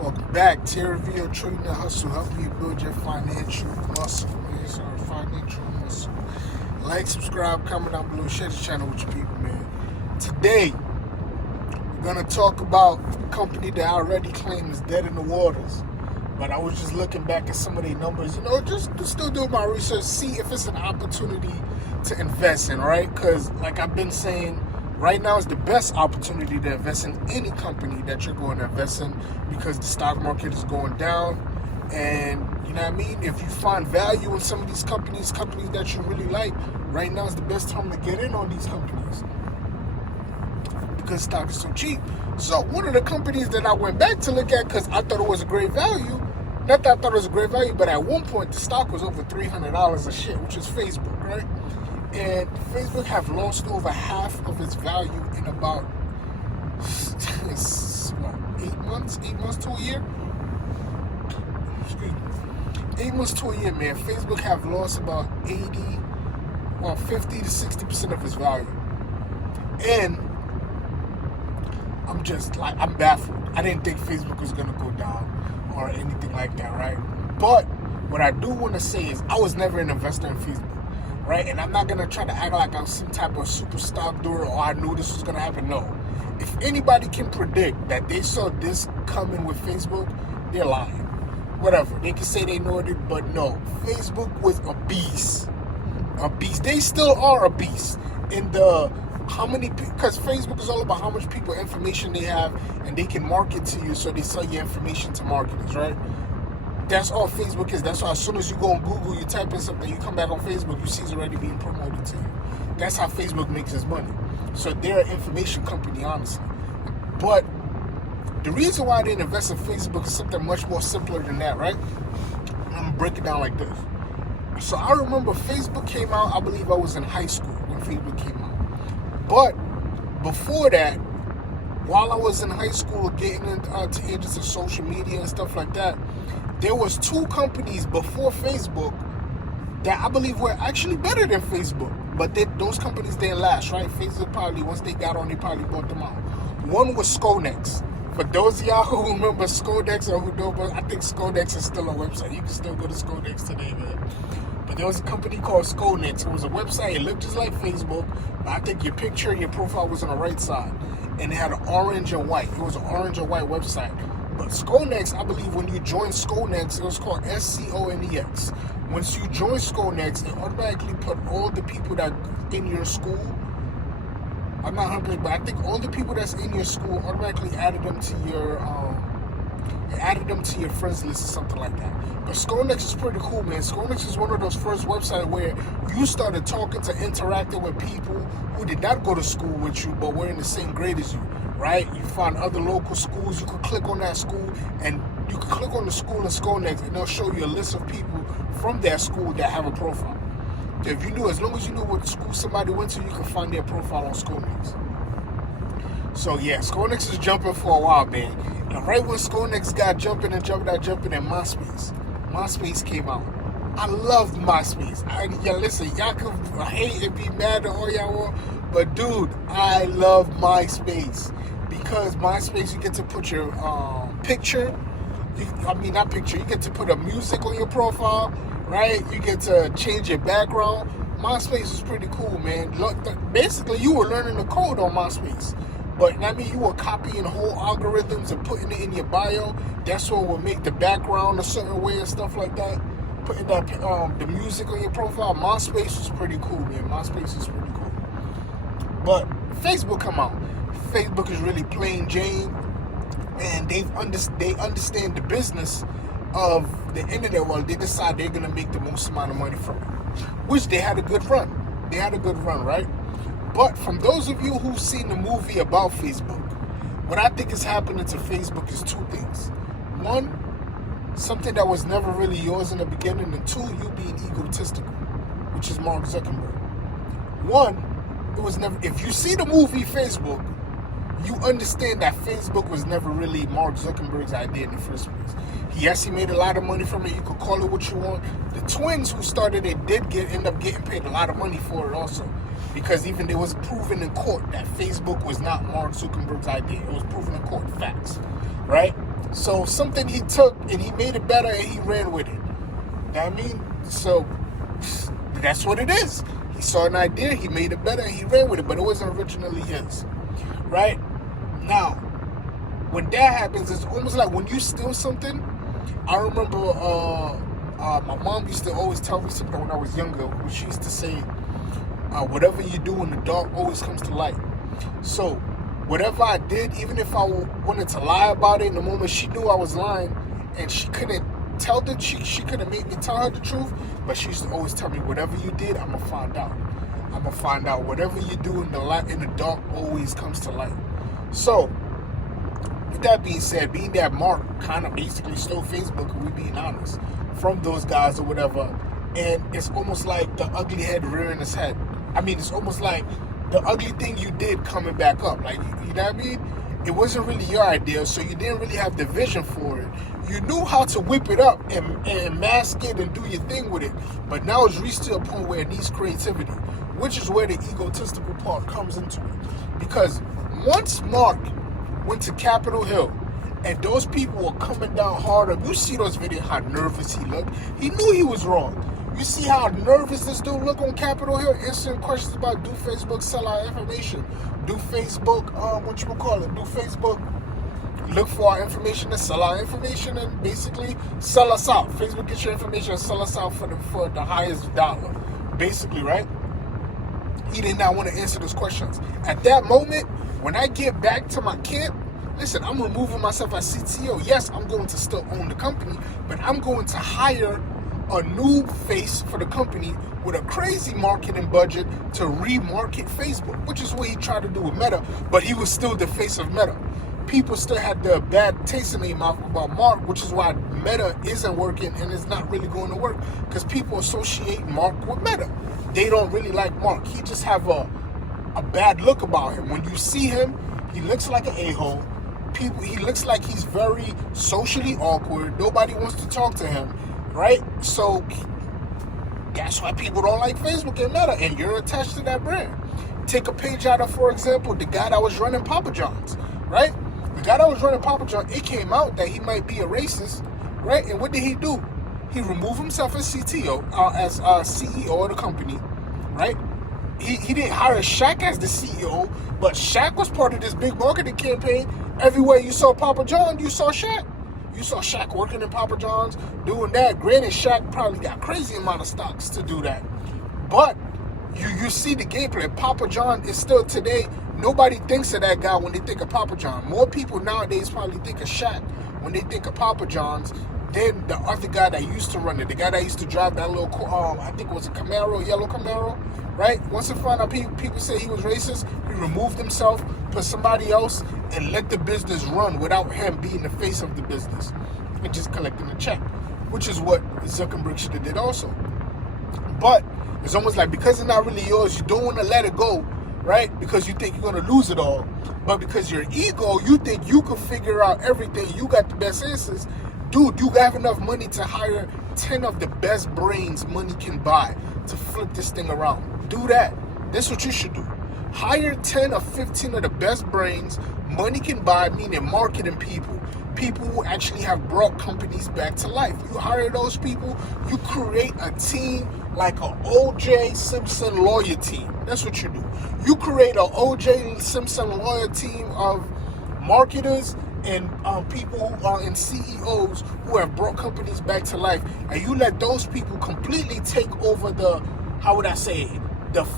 Welcome back. Terry Vio, Trading the Hustle, helping you build your financial muscle. Yes, our financial muscle. Like, subscribe, comment down below, share the channel with your people, man. Today, we're going to talk about a company that I already claim is dead in the waters. But I was just looking back at some of their numbers, just to still do my research, see if it's an opportunity to invest in, right? Because, like I've been saying, right now is the best opportunity to invest in any company that you're going to invest in because the stock market is going down. And, you know what I mean? If you find value in some of these companies that you really like, right now is the best time to get in on these companies because stock is so cheap. So one of the companies that I went back to look at because I thought it was a great value, not that I thought it was a great value, but at one point the stock was over $300 a share, which is Facebook, right? And Facebook have lost over half of its value in about, what, 8 months? 8 months to a year? Excuse me. 8 months to a year, man. Facebook have lost about 50 to 60% of its value. And I'm baffled. I didn't think Facebook was going to go down or anything like that, right? But what I do want to say is I was never an investor in Facebook. Right? And I'm not going to try to act like I'm some type of super stock doer or I knew this was going to happen. No. If anybody can predict that they saw this coming with Facebook, they're lying. Whatever. They can say they know it, but no. Facebook was a beast. A beast. They still are a beast. In the because Facebook is all about how much people information they have and they can market to you, so they sell your information to marketers, right? That's all Facebook is. That's why as soon as you go on Google, you type in something, you come back on Facebook, you see it's already being promoted to you. That's how Facebook makes its money. So they're an information company, honestly. But the reason why I didn't invest in Facebook is something much more simpler than that, right? I'm going to break it down like this. So I remember Facebook came out, I believe I was in high school when Facebook came out. But before that, while I was in high school getting into ages of social media and stuff like that, there was two companies before Facebook that I believe were actually better than Facebook. But those companies didn't last, right? Facebook probably, once they got on, they probably bought them out. One was Skonex. For those of y'all who remember Skonex or who don't, I think Skonex is still a website. You can still go to Skonex today, man. But there was a company called Skonex. It was a website. It looked just like Facebook. But I think your picture and your profile was on the right side. And it had an orange and white. It was an orange and white website. But Skonex, I believe when you join Skonex, it was called SCONEX. Once you join Skonex, it automatically put all the people that in your school, I'm not 100%, but I think all the people that's in your school automatically added them to your friends list or something like that. But Skonex is pretty cool, man. Skonex is one of those first websites where you started talking to interacting with people who did not go to school with you but were in the same grade as you, right? You find other local schools, you could click on that school and you could click on the school in Skonex and they'll show you a list of people from that school that have a profile. If you knew, as long as you knew what school somebody went to, you could find their profile on Skonex. So yeah, Skonex is jumping for a while, man. And right when Skonex got jumping, and MySpace. MySpace came out. I loved MySpace. Listen, y'all can hate and be mad at all y'all want, but dude, I love MySpace. Because MySpace, you get to put your picture. Not picture. You get to put a music on your profile, right? You get to change your background. MySpace is pretty cool, man. Look, basically, you were learning the code on MySpace. But you were copying whole algorithms and putting it in your bio. That's what would make the background a certain way and stuff like that. Putting that the music on your profile. MySpace was pretty cool, man. MySpace is pretty cool. But Facebook come out. Facebook is really plain Jane, and they understand the business of the internet. Well, they decide they're gonna make the most amount of money from it, which they had a good run. They had a good run, right? But from those of you who've seen the movie about Facebook, what I think is happening to Facebook is two things. One, something that was never really yours in the beginning, and two, you being egotistical, which is Mark Zuckerberg. One, it was never, if you see the movie Facebook, you understand that Facebook was never really Mark Zuckerberg's idea in the first place. Yes, he made a lot of money from it. You could call it what you want. The twins who started it did end up getting paid a lot of money for it also. Because even it was proven in court that Facebook was not Mark Zuckerberg's idea. It was proven in court, facts, right? So something he took and he made it better and he ran with it. You know what I mean? So that's what it is. He saw an idea, he made it better, and he ran with it, but it wasn't originally his. Right? Now, when that happens, it's almost like when you steal something. I remember my mom used to always tell me something when I was younger. She used to say, whatever you do in the dark always comes to light. So whatever I did, even if I wanted to lie about it, in the moment she knew I was lying and she couldn't tell the she couldn't make me tell her the truth, but she used to always tell me, whatever you did, I'm gonna find out. I'm gonna find out. Whatever you do in the dark always comes to light. So with that being said, being that Mark kind of basically stole Facebook, if we're being honest, from those guys or whatever, and it's almost like the ugly head rearing its head. I mean, it's almost like the ugly thing you did coming back up. Like, you know what I mean? It wasn't really your idea, so you didn't really have the vision for it. You knew how to whip it up and mask it and do your thing with it, but now it's reached to a point where it needs creativity, which is where the egotistical part comes into it. Because once Mark went to Capitol Hill and those people were coming down harder, you see those videos, how nervous he looked. He knew he was wrong. You see how nervous this dude look on Capitol Hill, answering questions about, do Facebook sell our information? Do Facebook, do Facebook look for our information and sell our information and basically sell us out? Facebook gets your information and sell us out for the highest dollar, basically, right? He did not want to answer those questions. At that moment, when I get back to my camp, listen, I'm removing myself as CTO. Yes, I'm going to still own the company, but I'm going to hire a new face for the company with a crazy marketing budget to remarket Facebook, which is what he tried to do with Meta, but he was still the face of Meta. People still had the bad taste in their mouth about Mark, which is why Meta isn't working and it's not really going to work, because people associate Mark with Meta. They don't really like Mark. He just have a bad look about him. When you see him, he looks like an a-hole. He looks like he's very socially awkward. Nobody wants to talk to him, right? So that's why people don't like Facebook and Meta, and you're attached to that brand. Take a page out of, for example, the guy that was running Papa John's, right? The guy that was running Papa John's, it came out that he might be a racist, right? And what did he do? He removed himself as CTO, as CEO of the company, right? He didn't hire Shaq as the CEO, but Shaq was part of this big marketing campaign. Everywhere you saw Papa John, you saw Shaq. You saw Shaq working in Papa John's, doing that. Granted, Shaq probably got crazy amount of stocks to do that. But you see the gameplay. Papa John is still today, nobody thinks of that guy when they think of Papa John. More people nowadays probably think of Shaq when they think of Papa John's than the other guy that used to run it. The guy that used to drive that little, I think it was a Camaro, yellow Camaro, right? Once he found out people say he was racist, he removed himself, put somebody else, and let the business run without him being the face of the business and just collecting a check, which is what Zuckerberg should have did also. But it's almost like, because it's not really yours, you don't want to let it go, right? Because you think you're going to lose it all. But because your ego, you think you can figure out everything, you got the best answers. Dude, you have enough money to hire 10 of the best brains money can buy to flip this thing around. Do that. That's what you should do. Hire 10 or 15 of the best brains money can buy, meaning marketing people. People who actually have brought companies back to life. You hire those people, you create a team like an O.J. Simpson lawyer team. That's what you do. You create an O.J. Simpson lawyer team of marketers and people who are in CEOs who have brought companies back to life, and you let those people completely take over the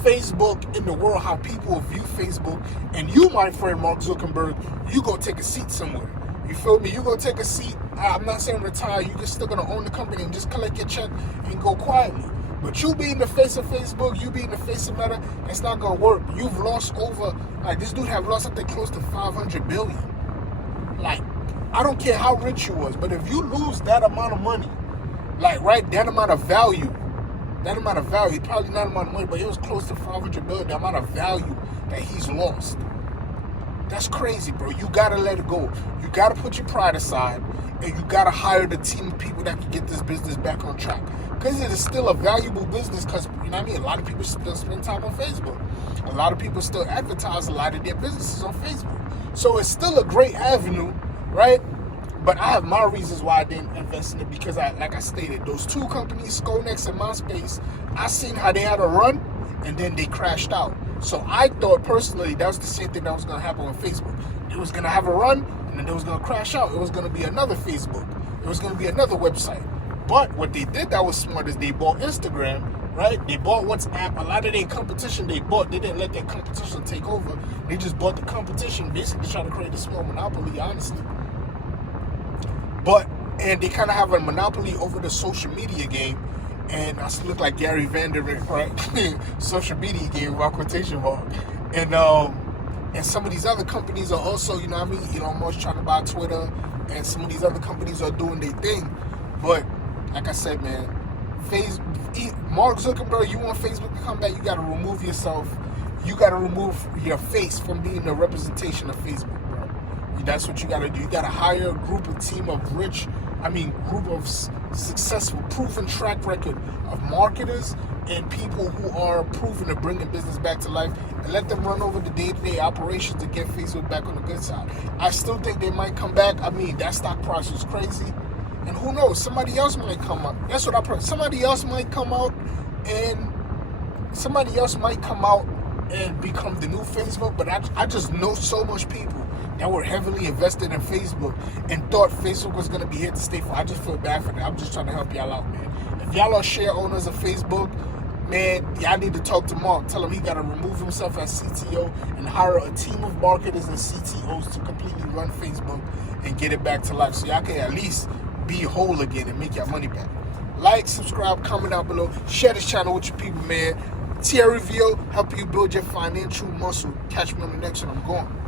Facebook in the world, how people view Facebook. And you, my friend Mark Zuckerberg, you go take a seat somewhere. You feel me? You go take a seat. I'm not saying retire. You're just still gonna own the company and just collect your check and go quietly. But you being the face of Facebook, you being the face of Meta, it's not gonna work. You've lost over, like, this dude have lost, I think, close to 500 billion. Like, I don't care how rich you was, but if you lose that amount of money, like, right, that amount of value, probably not amount of money, but it was close to 500 billion, the amount of value that he's lost. That's crazy, bro. You gotta let it go. You gotta put your pride aside, and you gotta hire the team of people that can get this business back on track. Because it is still a valuable business, because, you know what I mean, a lot of people still spend time on Facebook. A lot of people still advertise a lot of their businesses on Facebook. So it's still a great avenue, right? But I have my reasons why I didn't invest in it because, like I stated, those two companies, StoneX and MySpace, I seen how they had a run and then they crashed out. So I thought personally that was the same thing that was going to happen with Facebook. It was going to have a run and then it was going to crash out. It was going to be another Facebook. It was going to be another website. But what they did that was smart is they bought Instagram, right? They bought WhatsApp. A lot of their competition they bought, they didn't let their competition take over. They just bought the competition, basically trying to create a small monopoly, honestly. And they kind of have a monopoly over the social media game. And I still look like Gary Vanderbilt, right? Social media game, about quotation mark. And some of these other companies are also, you know what I mean? You know, I'm always trying to buy Twitter, and some of these other companies are doing their thing. But like I said, man, Mark Zuckerberg, you want Facebook to come back, you got to remove yourself. You got to remove your face from being the representation of Facebook, bro. That's what you got to do. You got to hire a group of successful, proven track record of marketers and people who are proven to bringing business back to life, and let them run over the day-to-day operations to get Facebook back on the good side. I still think they might come back. I mean, that stock price was crazy. And who knows? Somebody else might come out. That's what somebody else might come out and become the new Facebook. But I just know so much people that were heavily invested in Facebook and thought Facebook was going to be here to stay for. I just feel bad for them. I'm just trying to help y'all out, man. If y'all are share owners of Facebook, man, y'all need to talk to Mark. Tell him he got to remove himself as CTO and hire a team of marketers and CTOs to completely run Facebook and get it back to life so y'all can at least be whole again and make your money back. Like, subscribe, comment down below. Share this channel with your people, man. TRVO, help you build your financial muscle. Catch me on the next one. I'm going.